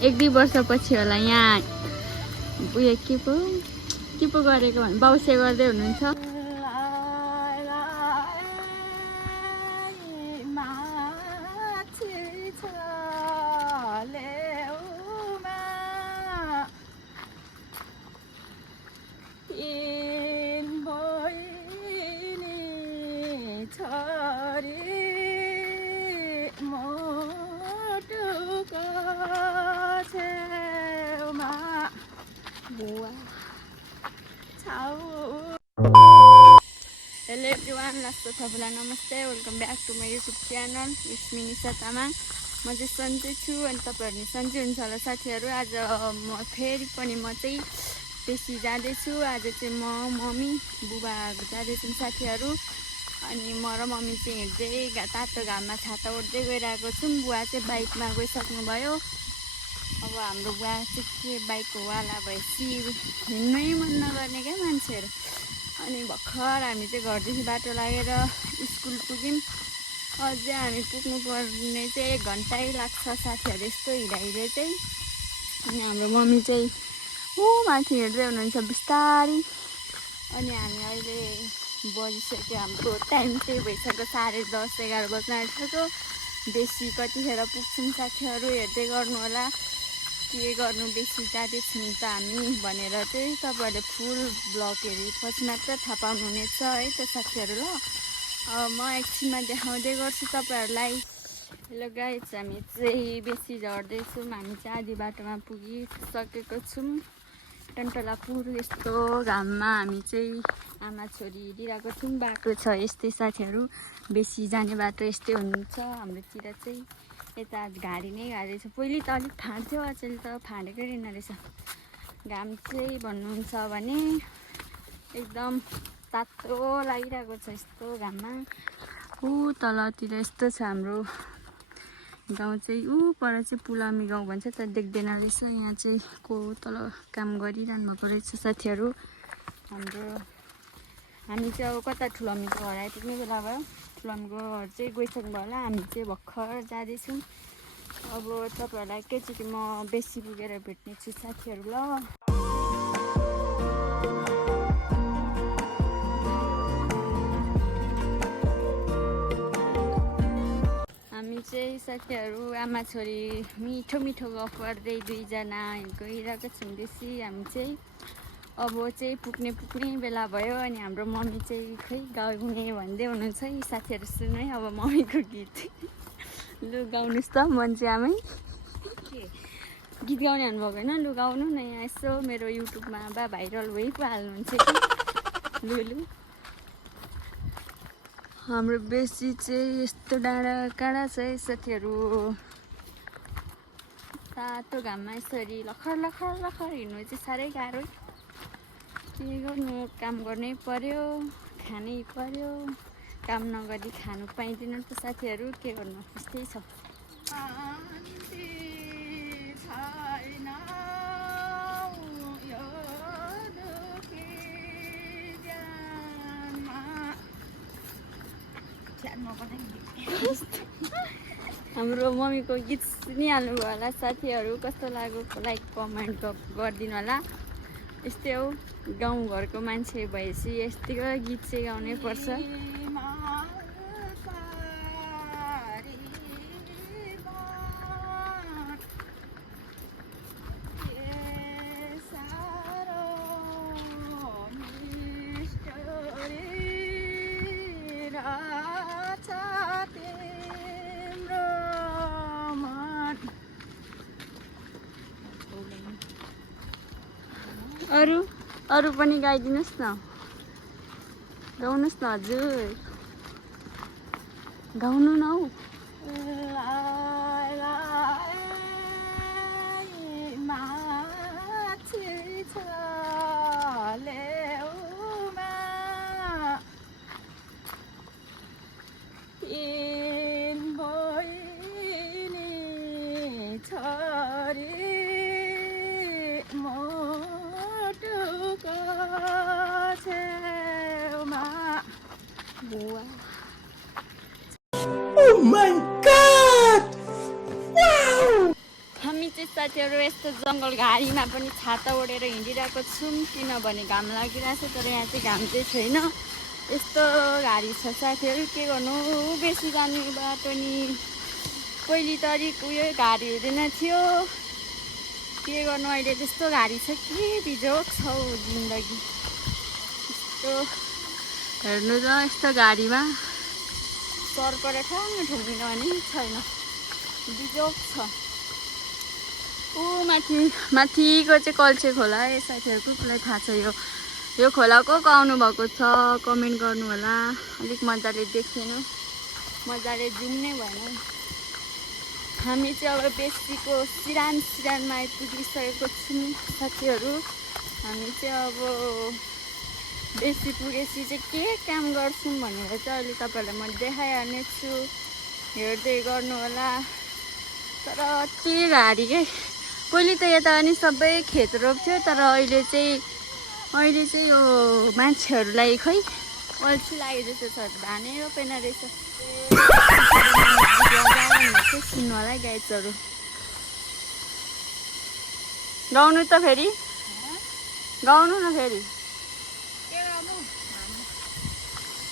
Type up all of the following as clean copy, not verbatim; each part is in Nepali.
1-2 वर्षपछि होला यहाँ उयो के पो गरेको भने बाउसे गर्दै हुनुहुन्छ। Hello everyone, लास्तो सबैलाई नमस्ते, welcome back to my YouTube channel. It's me Nisha Tamang. म चाहिँ सन्चै छु अनि तपाईँहरू सन्चै हुन्छ होला साथीहरू। आज फेरि पनि म चाहिँ बेसी जाँदैछु। आज चाहिँ म मम्मी बुबा जाँदैछौँ साथीहरू। अनि म र मम्मी चाहिँ हिँड्दै तातो घाममा छाता ओढ्दै गइरहेको छौँ। बुवा चाहिँ बाइकमा गइसक्नु भयो। अब हाम्रो बुवा चाहिँ के बाइकको वाला भएपछि हिँड्नै मन नगर्ने क्या मान्छेहरू। अनि भर्खर हामी चाहिँ घरदेखि बाटो लागेर स्कुल पुग्यौँ। अझै हामी पुग्नु पर्ने चाहिँ 1 घन्टै लाग्छ साथीहरू यस्तो हिँड्दै चाहिँ। अनि हाम्रो मम्मी चाहिँ माथि हिँड्दै हुनुहुन्छ बिस्तारी। अनि हामी अहिले बजिसक्यो, हाम्रो टाइम चाहिँ भइसक्यो 10:30-11 बज्न आँटिसक्यो। बेसी कतिखेर पुग्छौँ साथीहरू हेर्दै गर्नु होला। के गर्नु बेसी जाँदैछौँ त हामी भनेर चाहिँ तपाईँहरूले फुल ब्लग हेरेपछि मात्र थाहा पाउनुहुनेछ है त साथीहरू। ल म एकछिनमा देखाउँदै गर्छु तपाईँहरूलाई। हेलो गाइज, हामी चाहिँ बेसी झर्दैछौँ। हामी चाहिँ आधी बाटोमा पुगिसकेको छौँ टन्टलापुर। यस्तो घाममा हामी चाहिँ आमा छोरी हिँडिरहेको छौँ। बाटो छ यस्तै साथीहरू, बेसी जाने बाटो यस्तै हुन्छ हाम्रोतिर चाहिँ। यता घाडी नै घाडी छ। पहिले त अलिक फाँड्थ्यो, अचेल त फाँडेकै रहेन रहेछ। घाम चाहिँ भन्नुहुन्छ भने एकदम तातो लागिरहेको छ यस्तो घाममा। तलतिर यस्तो छ हाम्रो गाउँ चाहिँ। पर चाहिँ पुलामी गाउँ भन्छ त, देख्दैन रहेछ। यहाँ चाहिँ को तल काम गरिरहनु भएको रहेछ साथीहरू। हामी चाहिँ अब कता ठुलामीको घर आइपुग्ने बेला भयो। ठुलामीको घर चाहिँ गइसक्नु भयो होला। हामी चाहिँ भर्खर जाँदैछौँ। अब तपाईँहरूलाई एकैचोटि म बेसी पुगेर भेट्ने छु साथीहरू। ल हामी चाहिँ साथीहरू आमा छोरी मिठो मिठो गफ गर्दै 2जना गइरहेको छौँ बेसी। हामी चाहिँ अब चाहिँ पुग्ने बेला भयो। अनि हाम्रो मम्मी चाहिँ खै गाउने भन्दै हुनुहुन्छ है साथीहरू। सुन्नु है अब मम्मीको गीत। लु गाउनुहोस् त मान्छे आमै। गीत गाउने हाल्नुभएको होइन, लु गाउनु न। यहाँ यसो मेरो युट्युबमा भाइरल भइ पो हाल्नुहुन्छ कि। लु हाम्रो बेसी चाहिँ यस्तो डाँडा काँडा छ है साथीहरू। तातो घाममा यसरी लखर हिँड्नु चाहिँ साह्रै गाह्रो। के गर्नु, काम गर्नै पर्यो, खानै पर्यो। काम नगरी खानु पाइँदैन त साथीहरू, के गर्नु, यस्तै छ। हाम्रो मम्मीको गीत सुनिहाल्नु भयो होला साथीहरू। कस्तो लाग्यो लाइक कमेन्ट गरिदिनु होला। यस्तै हो, गाउँघरको मान्छे भएपछि यस्तैको गीत चाहिँ गाउनै पर्छ। अरू पनि गाइदिनुहोस् न, गाउनुहोस् न हजुर, गाउनु न हौ। Oh my God! Wow! चाहिँ साथीहरू यस्तो जङ्गल घारीमा पनि छाता ओढेर हिँडिरहेको छौँ किनभने घाम लागिरहेको छ। तर यहाँ चाहिँ घाम चाहिँ छैन, यस्तो घारी छ साथीहरू। के गर्नु, बेसी जाने बाटो नि पहिले त अलिक उयो घारी हुँदैन थियो, के गर्नु अहिले त्यस्तो घारी छ कि बिजोग छ हौ जिन्दगी। यस्तो हेर्नु त यस्तो घारीमा सर्पर ठाउँ ठुङ्गिन भने छैन, बिजोग छ। ऊ माथिको चाहिँ कल्छे खोला है साथीहरू, कसलाई थाहा छ यो खोला को आउनु भएको छ कमेन्ट गर्नु होला। अलिक मजाले देखेन, मजाले जुम नै भएन। हामी चाहिँ अब बेसीको सिरानमा आइपुगिसकेको छौँ साथीहरू। हामी चाहिँ अब बेसी पुगेपछि चाहिँ के काम गर्छौँ भनेर चाहिँ अहिले तपाईँहरूलाई म देखाइहाल्ने छु, हेर्दै गर्नु होला। तर के घारी के, पहिले त यता नि सबै खेत रोप्थ्यो, तर अहिले चाहिँ यो मान्छेहरूलाई खै अल्छी लाग्यो जस्तो छ, धानै रोपेन रहेछ। सुन्नु होला है गाइजहरू, गाउनु त फेरि गाउनु न फेरि।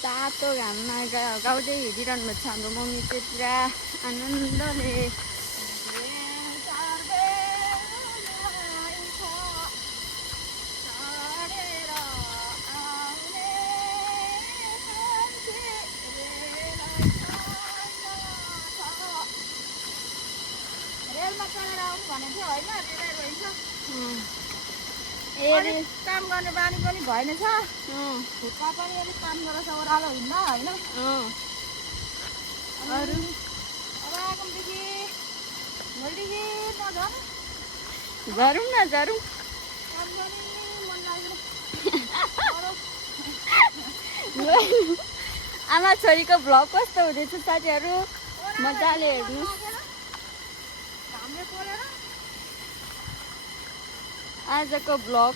तातो घाममा गाउँदै हिँडिरहनु भएको छ हाम्रो मम्मी चाहिँ पुरा आनन्दले। काम गर्ने बानी पनि भएन छ, खुट्टा पनि अलिक काम गरेर ओह्रालो हिँड्न होइन। अरू अब आगमदेखि भोलिदेखि झरौँ न झरौँ, काम गर्ने मन लाग्यो। आमा छोरीको भ्लग कस्तो हुँदैछ साथीहरू, मजाले हेर्नुहोस्। घामले पोलेर आजको भ्लग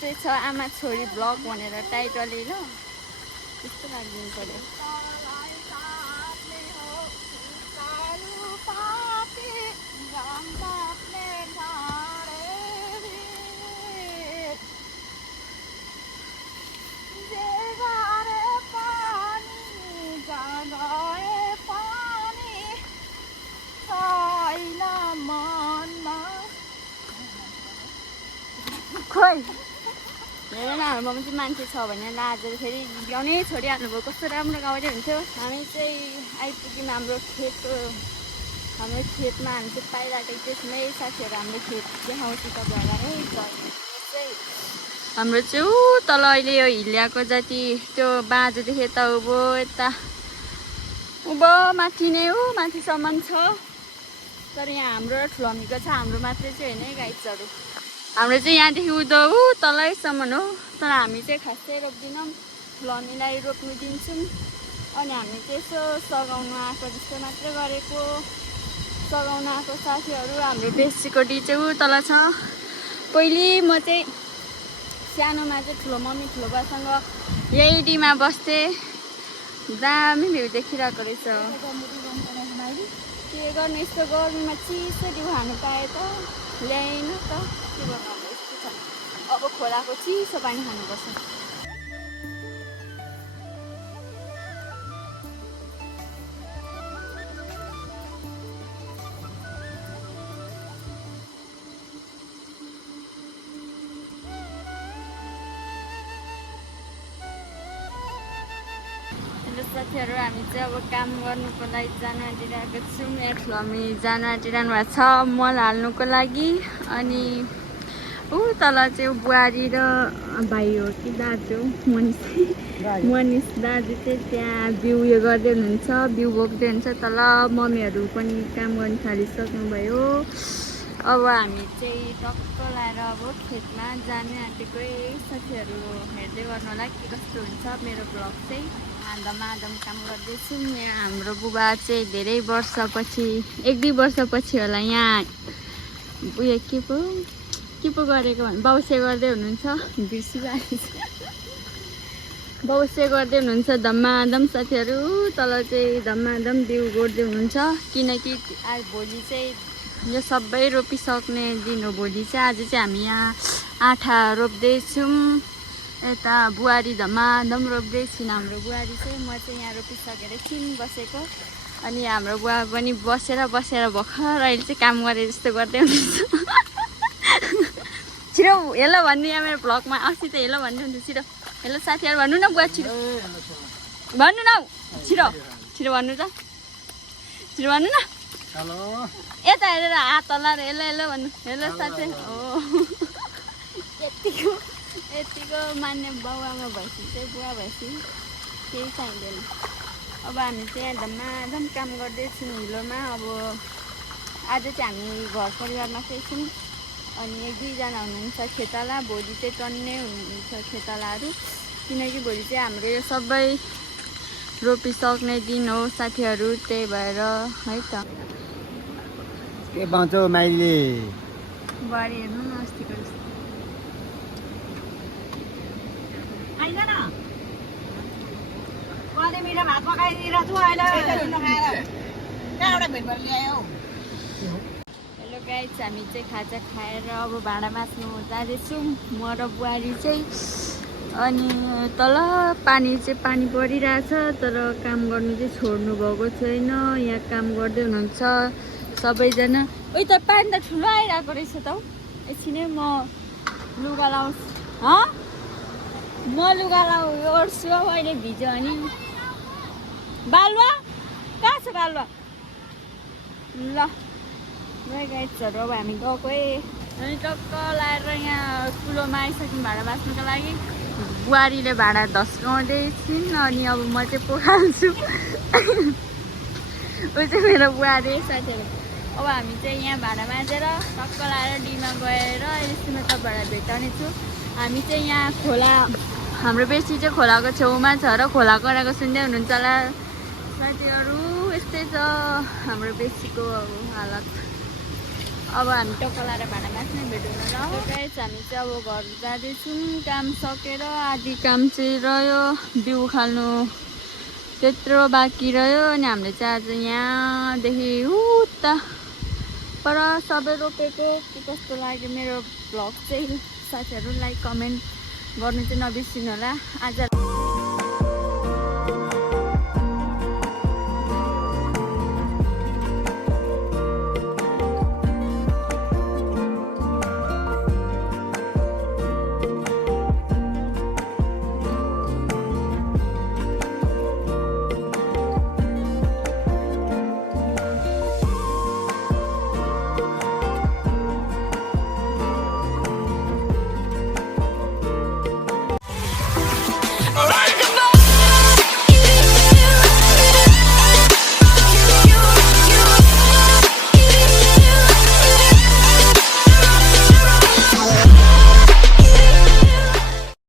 चाहिँ छ आमा छोरी भ्लग भनेर टाइटल ल, त्यस्तो लागिदिनु पर्यो। खोइ हेर न, हाम्रोमा चाहिँ मान्छे छ भने लाजेर फेरि गाउनै छोडिहाल्नुभयो, कस्तो राम्रो गाउँदै हुन्थ्यो। हामी चाहिँ आइपुग्यौँ हाम्रो खेतमा, हामी चाहिँ पाइरहेको त्यसमै साथीहरू हाम्रो खेत देखाउँछु तपाईँहरूलाई है। हाम्रो चाहिँ ऊ तल अहिले यो हिल्याको जति त्यो बाँझोदेखि यता उँभो यता उँभो माथि नै ऊ माथिसम्म छ। तर यहाँ हाम्रो ठुलोमीको छ, हाम्रो मात्रै चाहिँ होइन है गाइजहरू। हाम्रो चाहिँ यहाँदेखि उँधो ऊ तलैसम्म हो, तर हामी चाहिँ खासै रोप्दैनौँ, ठुलोमीलाई रोप्नु दिन्छौँ। अनि हामी चाहिँ यसो सघाउनु आएको जस्तो मात्रै गरेको, सघाउनु आएको साथीहरू। हाम्रो बेसीको डी चाहिँ ऊ तल छ। पहिले म चाहिँ सानोमा चाहिँ ठुलो मम्मी ठुलो बासँग यही डीमा बस्थेँ, दामी भ्यू देखिरहेको रहेछ। के गर्नु, यस्तो गर्मीमा चिसो डिउ खानु पाए त ल्याएन त, के गर्नु अब यस्तो छ। अब खोलाको चिसो पानी खानुपर्छ। साथीहरू हामी चाहिँ अब काम गर्नुको लागि जान आँटिरहेको छौँ। यहाँ ठुलोमी जान आँटिरहनु भएको छ मल हाल्नुको लागि। अनि ऊ तल चाहिँ बुहारी र भाइ हो कि दाजु मनिष दाजु चाहिँ त्यहाँ बिउ उयो गर्दै हुनुहुन्छ, बिउ बोक्दै हुन्छ तल। मम्मीहरू पनि काम गर्नु थालिसक्नुभयो। अब हामी चाहिँ टक्क लाएर अब खेतमा जाने आँटेकै साथीहरू, हेर्दै गर्नु होला के कस्तो हुन्छ मेरो ब्लग चाहिँ। आदम काम गर्दैछौँ। यहाँ हाम्रो बुबा चाहिँ धेरै वर्षपछि 1-2 वर्षपछि होला यहाँ उयो के पो गरेको भने बाउसे गर्दै हुनुहुन्छ, बाउसे गर्दै हुनुहुन्छ धम्माधम साथीहरू। तल चाहिँ धम्माधम बिउ गोड्दै हुनुहुन्छ, किनकि आज भोलि चाहिँ यो सबै रोपिसक्ने दिन हो भोलि चाहिँ। आज चाहिँ हामी यहाँ आँठा रोप्दैछौँ। यता बुहारी धमाधम रोप्दैछौँ। हाम्रो बुहारी चाहिँ म चाहिँ यहाँ रोपिसकेर एकछिन बसेको। अनि हाम्रो बुवा पनि बसेर भर्खर अहिले चाहिँ काम गरे जस्तो गर्दै हुनुहुन्छ। छिटो हेलो भन्नु यहाँ मेरो भ्लगमा अस्ति त हेलो भन्नु हुन्थ्यो। छिटो हेलो साथीहरू भन्नु न बुवा, छिटो भन्नु न, छिटो छिटो भन्नु त, छिटो भन्नु न। हेलो यता हेरेर हात हल्लाएर हेलो हेलो भन्नु। हेलो साथी हो। यतिको मान्ने बाउआमा भएपछि चाहिँ बुवा भएपछि केही चाहिँदैन। अब हामी चाहिँ यहाँ धमाधम काम गर्दैछौँ हिलोमा। अब आज चाहिँ हामी घर परिवारमा चाहिँ छौँ। अनि 1-2जना हुनुहुन्छ खेताला। भोलि चाहिँ टन्नै हुनुहुन्छ खेतालाहरू, किनकि भोलि चाहिँ हाम्रो यो सबै रोपिसक्ने दिन हो साथीहरू। त्यही भएर है त। के पाउँछौ माइली? बारी हेर्नु न अस्तिको जस्तो। आइज न कहिले मिठो भात पकाइदिएर छु अहिले कहाँबाट भेटभर ल्यायो। हेलो गाइस, हामी चाहिँ खाजा खाएर अब भाँडा माझ्नु जाँदैछौँ म र बुहारी चाहिँ। अनि तल पानी परिरहेछ, तर काम गर्नु चाहिँ छोड्नु भएको छैन। यहाँ काम गर्दै हुनुहुन्छ सबैजना। उही त पानी त ठुलो आइरहेको रहेछ त हौ। एकछिनै म लुगा लाउँछु। म लुगा ओर्छु हौ, अहिले भिज्यो अनि। बालुवा कहाँ छ बालुवा? ल गाइसहरू अब हामी गएकै। अनि टक्क लाएर यहाँ कुलोमा आइसक्यौँ भाँडा बाँच्नुको लागि। बुहारीले भाँडा धस्काउँदैछिन् अनि अब म चाहिँ पोखाल्छु। ऊ चाहिँ मेरो बुहारी साथीहरू। अब हामी चाहिँ यहाँ भाँडा माझेर टक्क लाएर डीमा गएर यसमा तपाईँहरूलाई भेटाउने छु। हामी चाहिँ यहाँ खोला, हाम्रो बेसी चाहिँ खोलाको छेउमा छ र खोला कराएको सुन्दै हुनुहुन्छ होला साथीहरू। यस्तै छ हाम्रो बेसीको हालत। अब हामी टक्क लाएर भाँडा माझ्ने भेटौँ न ल गाइस। हामी चाहिँ अब घर जाँदैछौँ काम सकेर। आधी काम चाहिँ रह्यो, बिउ खाल्नु त्यत्रो बाँकी रह्यो। अनि हामीले चाहिँ आज यहाँदेखि उता पर सबै रोपेको के कस्तो लाग्यो मेरो भ्लग चाहिँ साथीहरू। लाइक कमेन्ट गर्नु चाहिँ नबिर्सिनु होला। आज